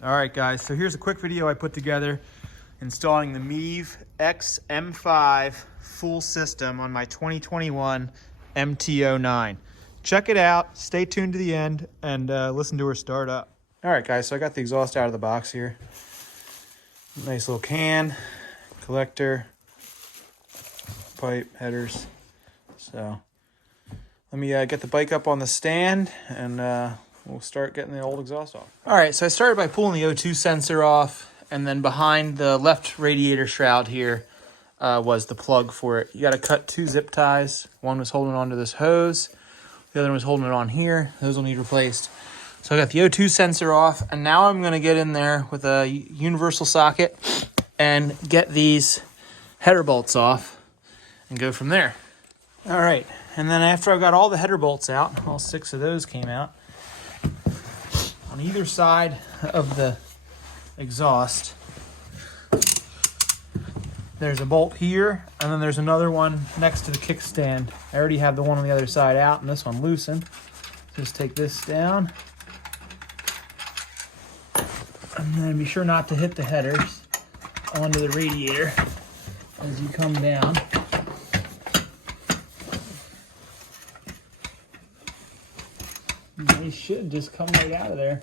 All right, guys, so here's a quick video I put together installing the Mivv X-M5 full system on my 2021 MT-09. Check it out, stay tuned to the end, and listen to her start up. All right, guys, so I got the exhaust out of the box here. Nice little can, collector, pipe, headers. So let me get the bike up on the stand and we'll start getting the old exhaust off. All right, so I started by pulling the O2 sensor off, and then behind the left radiator shroud here was the plug for it. You got to cut 2 zip ties. One was holding onto this hose. The other one was holding it on here. Those will need replaced. So I got the O2 sensor off, and now I'm going to get in there with a universal socket and get these header bolts off and go from there. All right, and then after I got all the header bolts out, all 6 of those came out, on either side of the exhaust, there's a bolt here, and then there's another one next to the kickstand. I already have the one on the other side out, and this one loosened. Just take this down, and then be sure not to hit the headers onto the radiator as you come down. They should just come right out of there.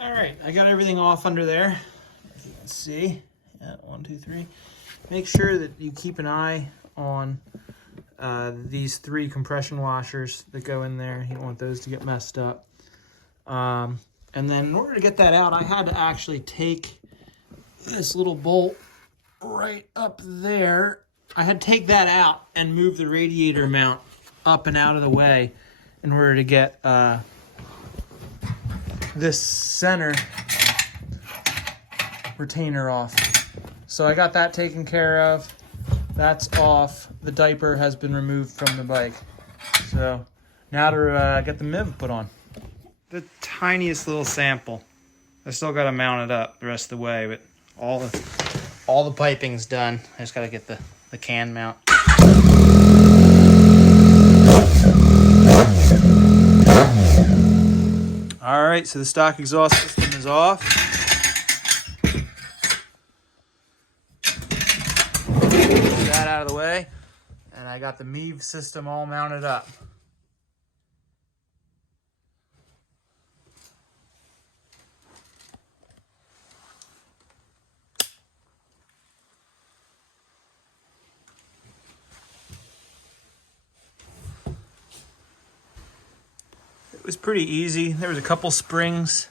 All right, I got everything off under there, as you can see. Yeah, 1, 2, 3. Make sure that you keep an eye on these 3 compression washers that go in there. You don't want those to get messed up. And then in order to get that out, I had to actually take this little bolt right up there. I had to take that out and move the radiator mount up and out of the way in order to get this center retainer off. So I got that taken care of. That's off. The diaper has been removed from the bike. So now to get the Mivv put on. The tiniest little sample. I still got to mount it up the rest of the way, but all the piping's done. I just got to get the can mount. All right, so the stock exhaust system is off. Get that out of the way, and I got the Mivv system all mounted up. It was pretty easy. There was a couple springs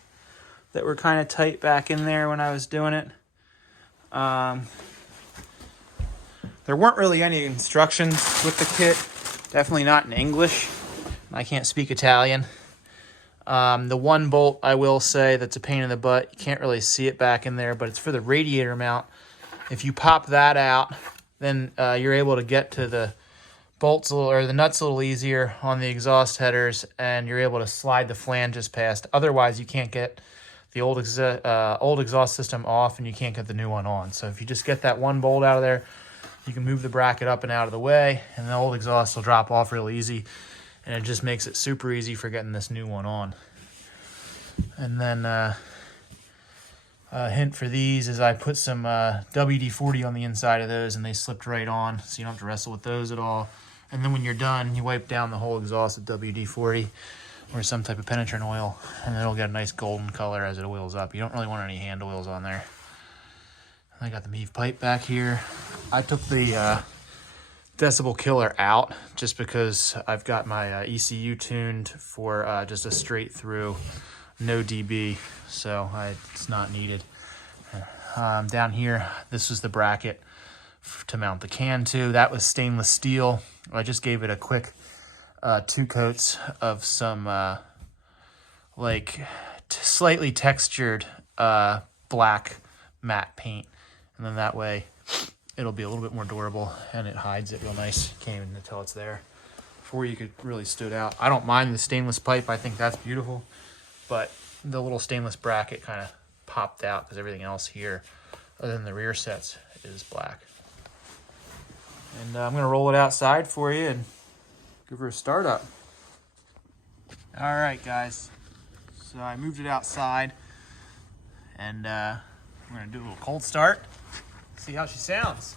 that were kind of tight back in there when I was doing it. There weren't really any instructions with the kit. Definitely not in English. I can't speak Italian. The one bolt, I will say, that's a pain in the butt. You can't really see it back in there, but it's for the radiator mount. If you pop that out, then you're able to get to the bolts or the nuts a little easier on the exhaust headers, and you're able to slide the flanges past. Otherwise, you can't get the old exhaust system off, and you can't get the new one on. So if you just get that one bolt out of there, you can move the bracket up and out of the way, and the old exhaust will drop off real easy, and it just makes it super easy for getting this new one on. And then a hint for these is I put some WD-40 on the inside of those, and they slipped right on, so you don't have to wrestle with those at all. And then when you're done, you wipe down the whole exhaust with WD-40 or some type of penetrant oil, and it'll get a nice golden color as it oils up. You don't really want any hand oils on there. I got the Mivv pipe back here. I took the decibel killer out just because I've got my ECU tuned for just a straight through, no dB, so it's not needed. Down here, this was the bracket to mount the can to. That was stainless steel. I just gave it a quick 2 coats of some slightly textured black matte paint, and then that way it'll be a little bit more durable, and it hides it real nice. You can't even tell it's there. Before you could really stood out. I don't mind the stainless pipe. I think that's beautiful, but the little stainless bracket kind of popped out because everything else here, other than the rear sets, is black. And I'm going to roll it outside for you and give her a start up. All right, guys. So I moved it outside, and we're gonna do a little cold start, see how she sounds.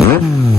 Mm-hmm.